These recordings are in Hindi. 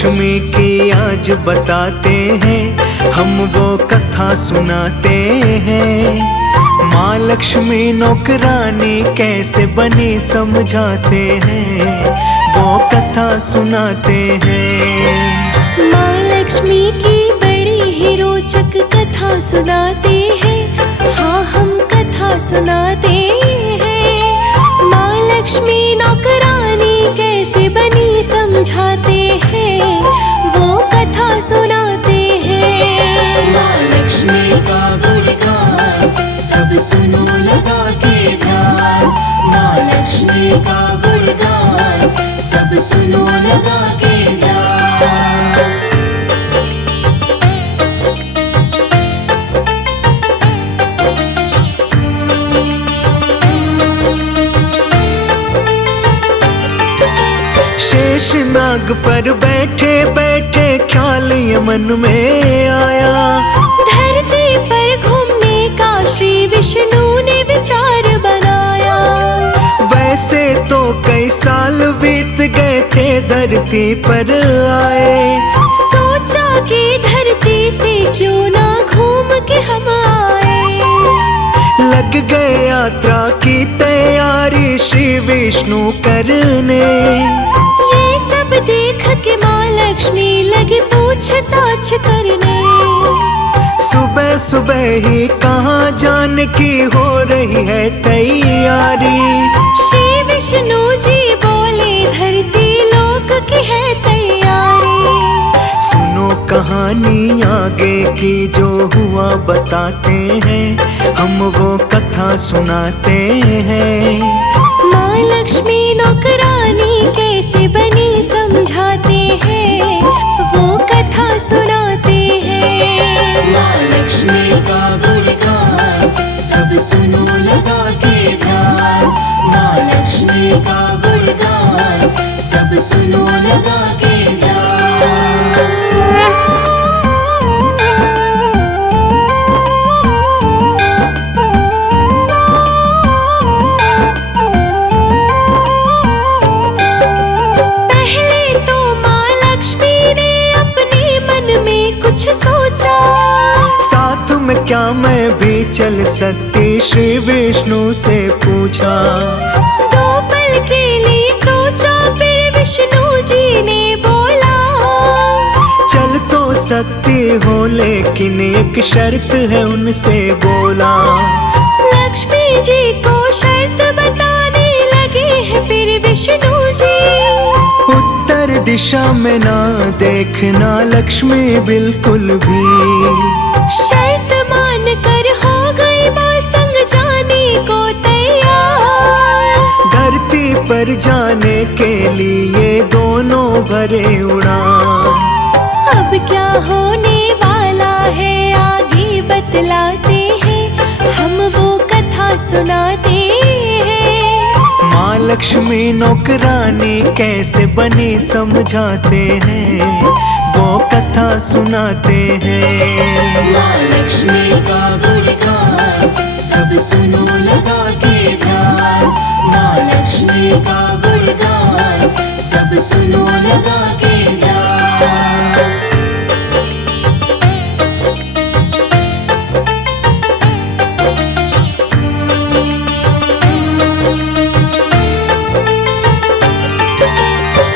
लक्ष्मी की आज बताते हैं, हम वो कथा सुनाते हैं। माँ लक्ष्मी नौकरानी कैसे बनी समझाते हैं, वो कथा सुनाते हैं। माँ लक्ष्मी की बड़ी ही रोचक कथा सुनाते हैं, हाँ हम कथा सुनाते हैं। माँ लक्ष्मी नौकरानी कैसे बनी समझाते हैं, वो कथा सुनाते हैं। माँ लक्ष्मी का गुणगान सब सुनो लगा के ध्यान, माँ लक्ष्मी का गुणगान सब सुनो लगा के ध्यान। शेषनाग पर बैठे बैठे ख्याल ये मन में आया, धरती पर घूमने का श्री विष्णु ने विचार बनाया। वैसे तो कई साल बीत गए थे धरती पर आए, सोचा कि धरती से क्यों ना घूम के हम आए। लग गए यात्रा की तैयारी श्री विष्णु करने। ये सब देख के माँ लक्ष्मी लगी पूछताछ करने। सुबह सुबह ही कहाँ जाने की हो रही है तैयारी। श्री विष्णु जी बोले धरती लोक की है तैयारी। सुनो कहानी आगे की जो हुआ बताते हैं, हम वो कथा सुनाते हैं। माँ लक्ष्मी नौकरानी कैसे बनी समझाते हैं, वो कथा सुनाते हैं। माँ लक्ष्मी का गुणगान सब सुनो लगा के ध्यान, माँ लक्ष्मी का गुणगान सब सुनो लगा के ध्यान। कुछ सोचा साथ में क्या मैं भी चल सकती, श्री विष्णु से पूछा। दो पल के लिए सोचा फिर विष्णु जी ने बोला, चल तो सकती हो लेकिन एक शर्त है उनसे बोला। लक्ष्मी जी को शर्त बताने लगे हैं फिर विष्णु जी। उत्तर दिशा में ना देखना लक्ष्मी बिल्कुल भी, शर्त मान कर हो गई माँ संग जाने को तैयार। धरती पर जाने के लिए दोनों भरे उड़ान। अब क्या होने वाला है आगे बतलाते हैं, हम वो कथा सुनाते हैं। माँ लक्ष्मी नौकरानी कैसे बनी समझाते हैं, वो कथा सुनाते हैं। माँ लक्ष्मी का गुणगान सब सुनो लगा के ध्यान, माँ लक्ष्मी का गुणगान सब सुनो लगा के ध्यान।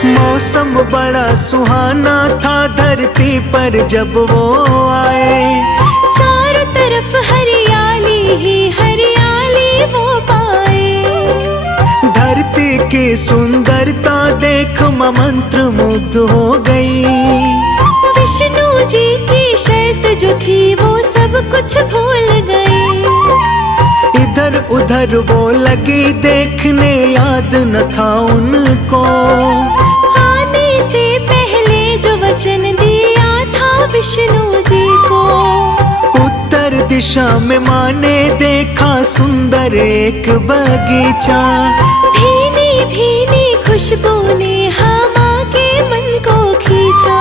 मौसम बड़ा सुहाना था धरती पर जब वो आए। चारों तरफ हरियाली ही हरियाली वो पाए। धरती की सुंदरता देख माँ मंत्र मुग्ध हो गई। विष्णु जी की शर्त जो थी वो सब कुछ भूल गई। इधर उधर वो लगी देखने, याद न था उनको आने से पहले जो वचन दिया था विष्णु जी को। उत्तर दिशा में माँ ने देखा सुंदर एक बगीचा। भीनी भीनी खुशबू ने हाँ माँ के मन को खींचा।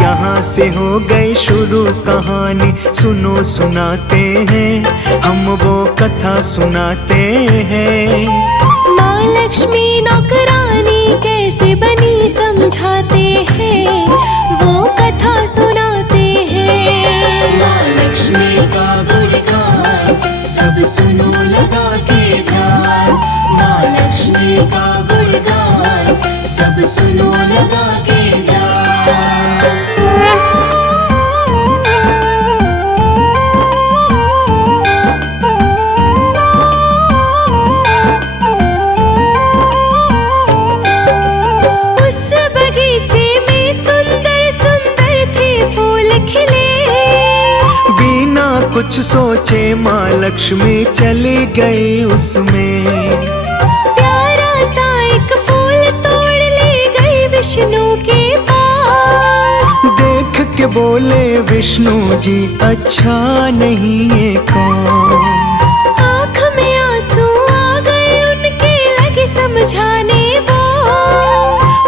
यहाँ से हो गई शुरू कहानी, सुनो सुनाते हैं, हम वो कथा सुनाते हैं। माँ लक्ष्मी नौकरानी कैसे कैसे बनी समझाते हैं, वो कथा सुनाते हैं। माँ लक्ष्मी का गुणगान सब सुनो लगा के ध्यान। माँ लक्ष्मी का गुणगान सब सुनो लगा के ध्यान। उस बगीचे में सुंदर सुंदर थे फूल खिले, बिना कुछ सोचे माँ लक्ष्मी चली गई उसमें। प्यारा सा एक फूल तोड़ ले गई विष्णु के पास। देख के बोले विष्णु जी अच्छा नहीं ये काम। आँख में आंसू आ गए उनके, लगे समझाने वो।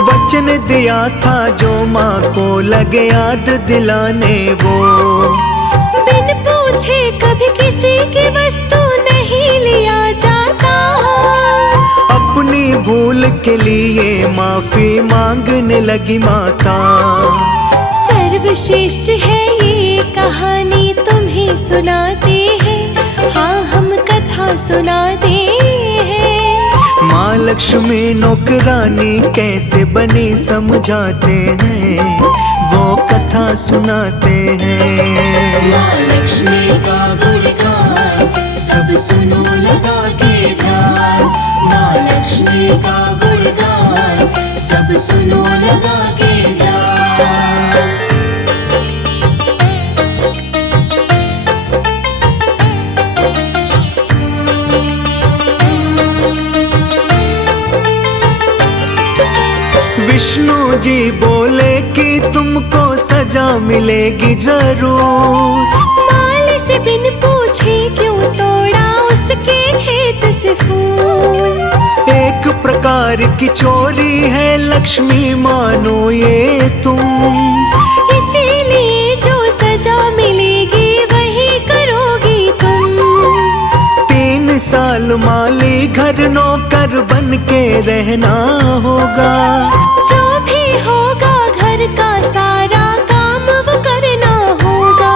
वचन दिया था जो माँ को लगे याद दिलाने वो। बिन पूछे कभी किसी की वस्तु नहीं लिया जाता। अपनी भूल के लिए माफी मांगने लगी माता। सर्वश्रेष्ठ है ये कहानी तुम्हें सुनाते हैं, हाँ हम कथा सुनाते हैं। माँ लक्ष्मी नौकरानी कैसे बनी समझाते हैं, वो कथा सुनाते हैं। माँ लक्ष्मी का गुणगान सब सुनो लगा के ध्यान। माँ लक्ष्मी का गुणगान सब सुनो लगा के ध्यान। विष्णु जी बोले कि तुमको सजा मिलेगी जरूर। माली से बिन पूछे क्यों तोड़ा उसके खेत से फूल। एक प्रकार की चोरी है लक्ष्मी मानो ये तुम। इसीलिए जो सजा मिलेगी वही करोगी तुम। 3 साल माली घर नौकर बन के रहना होगा। जो भी होगा घर का सारा काम वो करना होगा।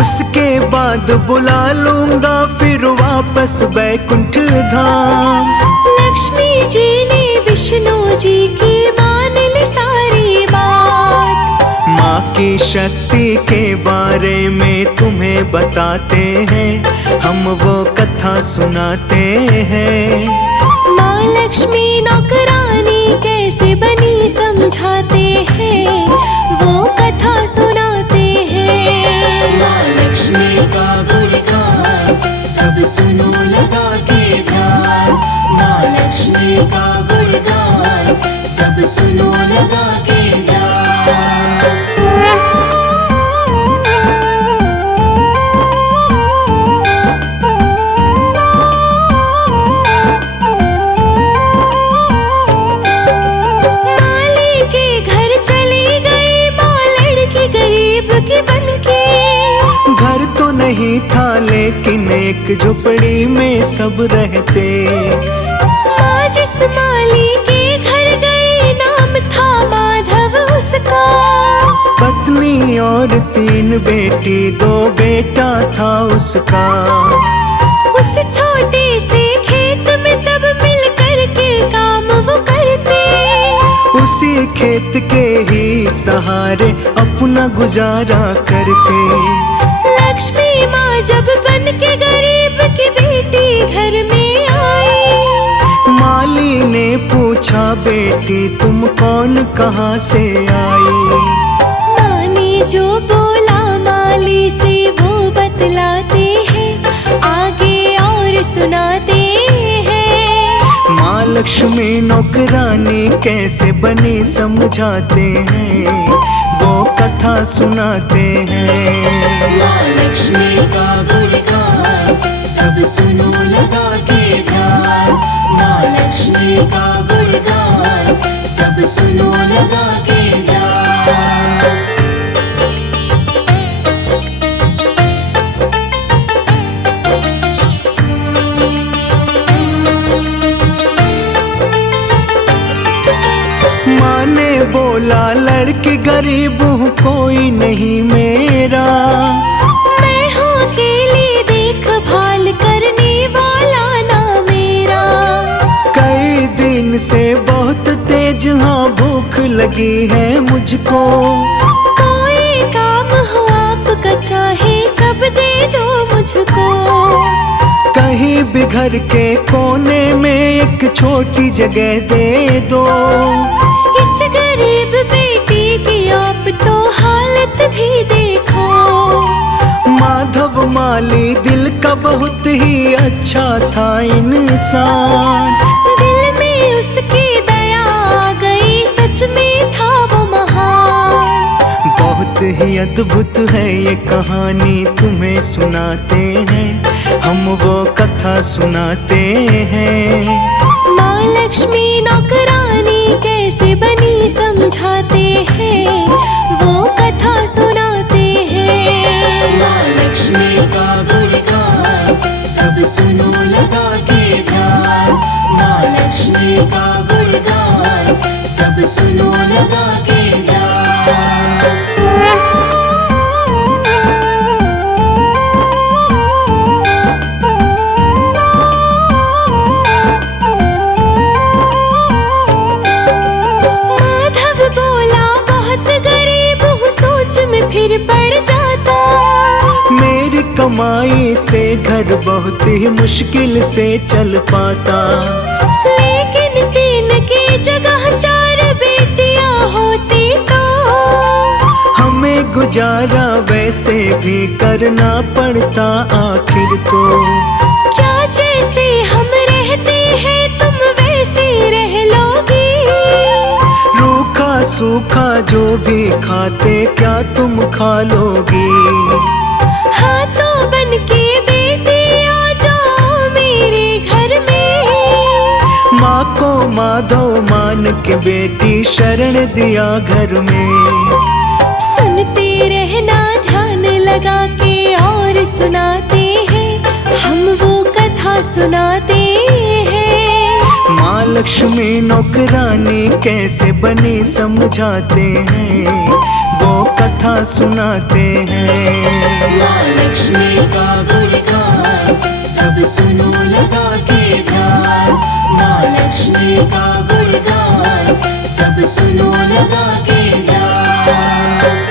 उसके बाद बुला लूंगा फिर वापस बैकुंठ धाम। लक्ष्मी जी ने विष्णु जी की मान ली सारी बात। माँ की शक्ति के बारे में तुम्हें बताते हैं, हम वो कथा सुनाते हैं। माँ लक्ष्मी नौकरानी कैसे बनी समझाते हैं, वो कथा सुनाते हैं। माँ लक्ष्मी का गुणगान सब सुनो लगा के ध्यान। माँ लक्ष्मी का गुणगान सब सुनो लगा के ध्यान। माली के घर चली गई माँ लड़की गरीब की बनके। घर तो नहीं था लेकिन एक झोपड़ी में सब रहते। माँ जिस माली के घर गई नाम था माधव उसका। पत्नी और 3 बेटी 2 बेटा था उसका। उस छोटे से खेत में सब मिल कर के काम वो करते। उसी खेत के ही सहारे अपना गुजारा करते। लक्ष्मी माँ जब बन के गरीब की बेटी घर में आई। माली ने पूछा बेटी तुम कौन कहाँ से आई। माँ ने जो बोला माली से वो बतलाते हैं, आगे और सुनाते हैं। माँ लक्ष्मी नौकरानी कैसे बनी समझाते हैं, वो कथा सुनाते हैं। माँ लक्ष्मी का गुणगान सब सुनो लगा के ध्यान। माँ लक्ष्मी का गुणगान सब सुनो लगा के ध्यान। घर की गरीब हूँ, कोई नहीं मेरा। मैं हूँ अकेली देखभाल करने वाला ना मेरा। कई दिन से बहुत तेज हाँ भूख लगी है मुझको। कोई काम हो आपका चाहे सब दे दो मुझको। कहीं भी घर के कोने में एक छोटी जगह दे दो। इस गरीब बेटी की आप तो हालत भी देखो। माधव माली दिल का बहुत ही अच्छा था इंसान। दिल में उसकी दया आ गई, सच में था वो महान। बहुत ही अद्भुत है ये कहानी, तुम्हें सुनाते हैं हम, वो कथा सुनाते हैं। माँ लक्ष्मी नौकरानी कैसे बनी समझाते हैं, वो कथा सुनाते हैं। माँ लक्ष्मी का गुणगान सब सुनो लगा के ध्यान। माँ लक्ष्मी का गुणगान सब सुनो लगा के ध्यान। माधव बोला बहुत गरीब हूँ, सोच में फिर पड़ जाता। मेरी कमाई से घर बहुत ही मुश्किल से चल पाता। लेकिन तीन की जगह चार बेटियां होती तो हमें गुजारा वैसे भी करना पड़ता आखिर तो। क्या जैसे हम रहते हैं तुम वैसे रह लोगी। रूखा सूखा जो भी खाते क्या तुम खा लोगी। हाथों बन के बेटी आ जाओ मेरे घर में। माँ को माधव मान के बेटी शरण दिया घर में। सुनते रहना ध्यान लगा के और सुनाते हैं, हम वो कथा सुनाते हैं। माँ लक्ष्मी नौकरानी कैसे बनी समझाते हैं, वो कथा सुनाते हैं। माँ लक्ष्मी का गुणगान सब सुनो लगा के ध्यान। माँ लक्ष्मी का गुणगान सब सुनो लगा के ध्यान।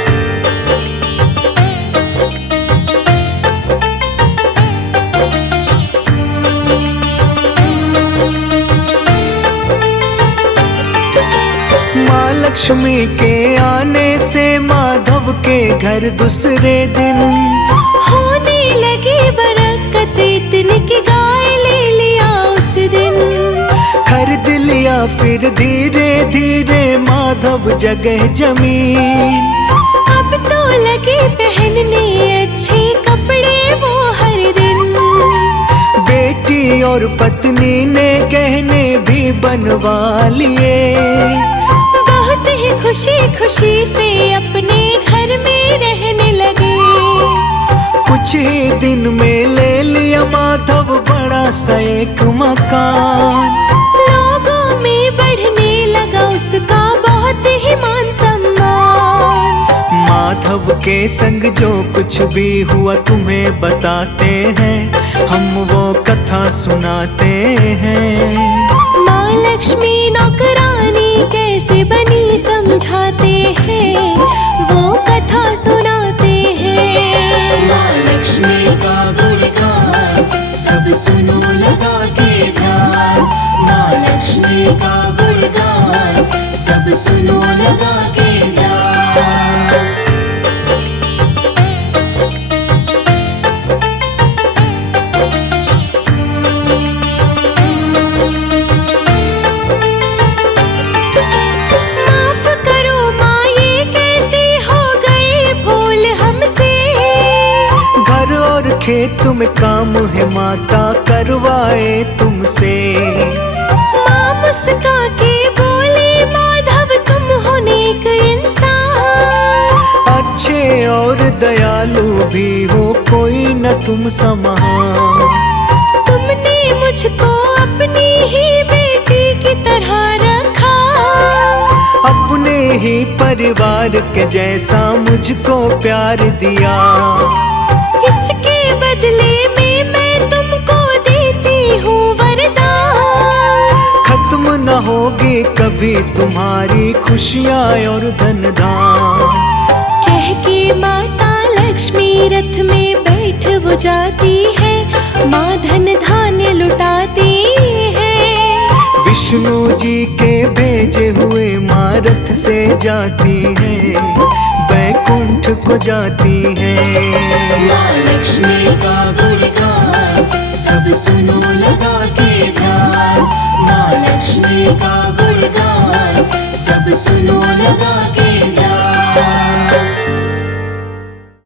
माँ लक्ष्मी के आने से माधव के घर दूसरे दिन होने लगी बरकत इतनी कि गाय ले लिया उस दिन। खरीद लिया फिर धीरे धीरे माधव जगह जमीन। अब तो लगे पहनने अच्छे कपड़े वो हर दिन। बेटी और पत्नी ने गहने भी बनवा लिए। बहुत ही खुशी खुशी से अपने घर में रहने लगे। कुछ ही दिन में ले लिया माधव बड़ा सा एक मकान। लोगों में बढ़ने लगा उसका बहुत ही मान सम्मान। माधव के संग जो कुछ भी हुआ तुम्हें बताते हैं, हम वो कथा सुनाते हैं। माँ लक्ष्मी नौकरानी कैसे बनी समझाते हैं, वो कथा सुनाते हैं। माँ लक्ष्मी का गुणगान सब सुनो लगा के ध्यान। माँ लक्ष्मी का गुणगान सब सुनो लगा के ध्यान। माफ करो माँ ये कैसे हो गई भूल हमसे। घर और खेत में काम है माता करवाए तुमसे। माँ मुस्का के बोली माधव तुम हो नेक इंसान। अच्छे और दयालु भी हो कोई न तुम समान। तुमने मुझको अपनी ही बेटी की तरह रखा। अपने ही परिवार के जैसा मुझको प्यार दिया। इसके बदले में मैं तुमको देती हूँ वरदान। खत्म न होगी कभी तुम्हारी खुशियाँ और धन धाम। कह के माता लक्ष्मी रथ में बैठ वो जाती है, माँ धन धान्य लुटाती है। विष्णु जी के भेजे हुए माँ रथ से जाती है, बैकुंठ को जाती है। माँ लक्ष्मी का गुणगान सब सुनो लगा के ध्यान। माँ लक्ष्मी का गुणगान सब सुनो लगा के ध्यान।